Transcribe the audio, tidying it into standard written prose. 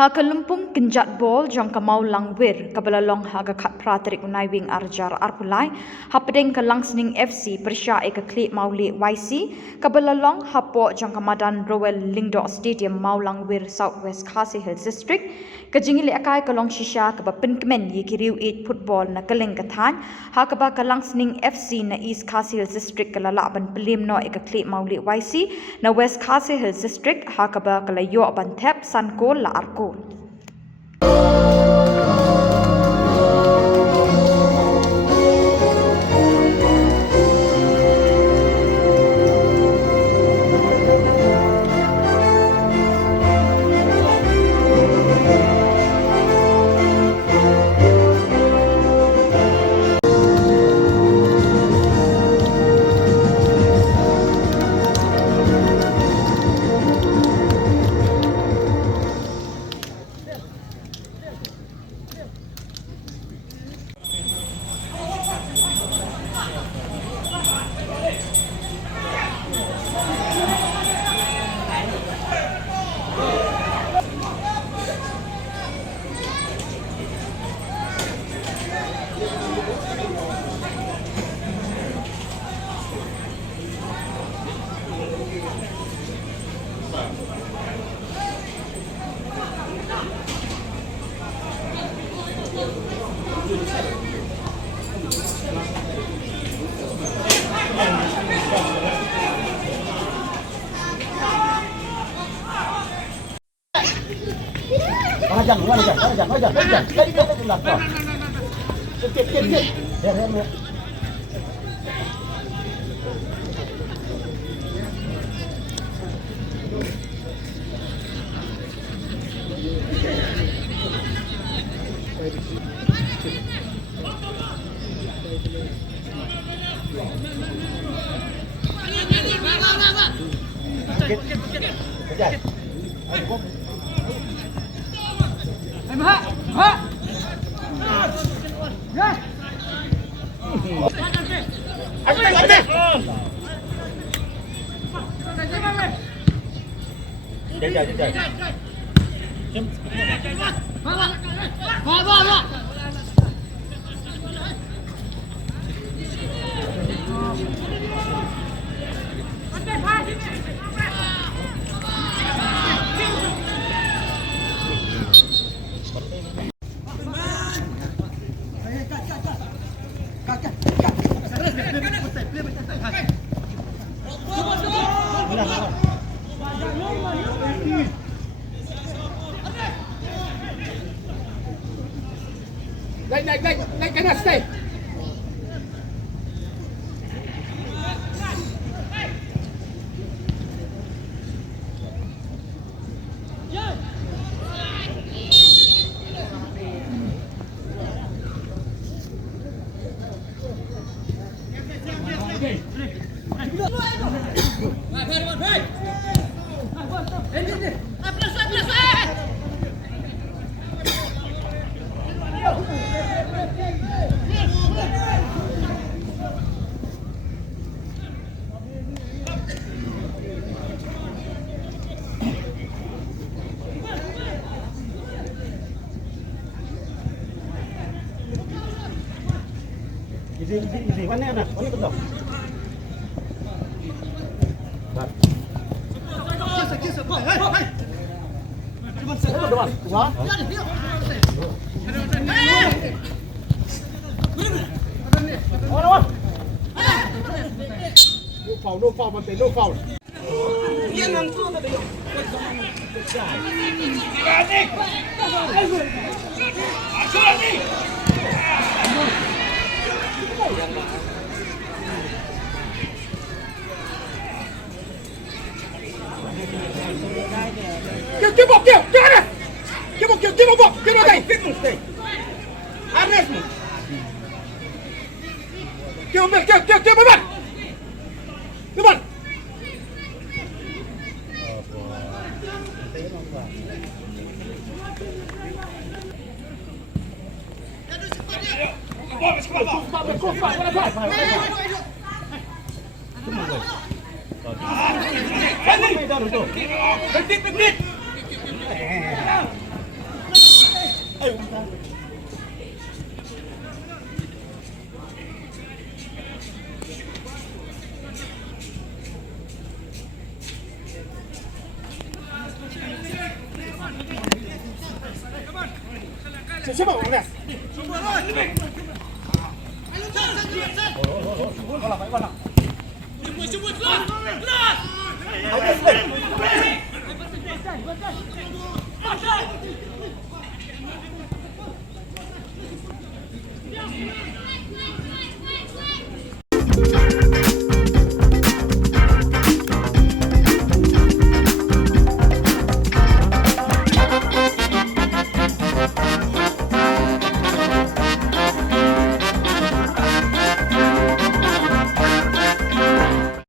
Haka Lympung Kynjatbol jang ka Mawlangwir kabalalong haga khat pratrik unai wing arjar arpulai hapedeng ka Langsning FC persya ka Khliehmawlieh YC kabalalong hapo jang ka Madan Royal Lingdo Stadium Mawlangwir Southwest Khasi Hills District kajingili akai ka long shisha ka bapin kemen ye kiriu 8 football na kaleng kathan haka ba ka Langsning FC na East Khasi Hills District kalalaban Liem no ka Khliehmawlieh YC na West Khasi Hills District haka ba ka layo bantep sanko la arko. Naik kanan, stay. Easy. Mana nak? Mana betul? No foul, Monte, no foul. Give up, give stay. Arrest me. Give him back. Come on. Berhenti. 哎呦！这什么玩意儿？完了，完了。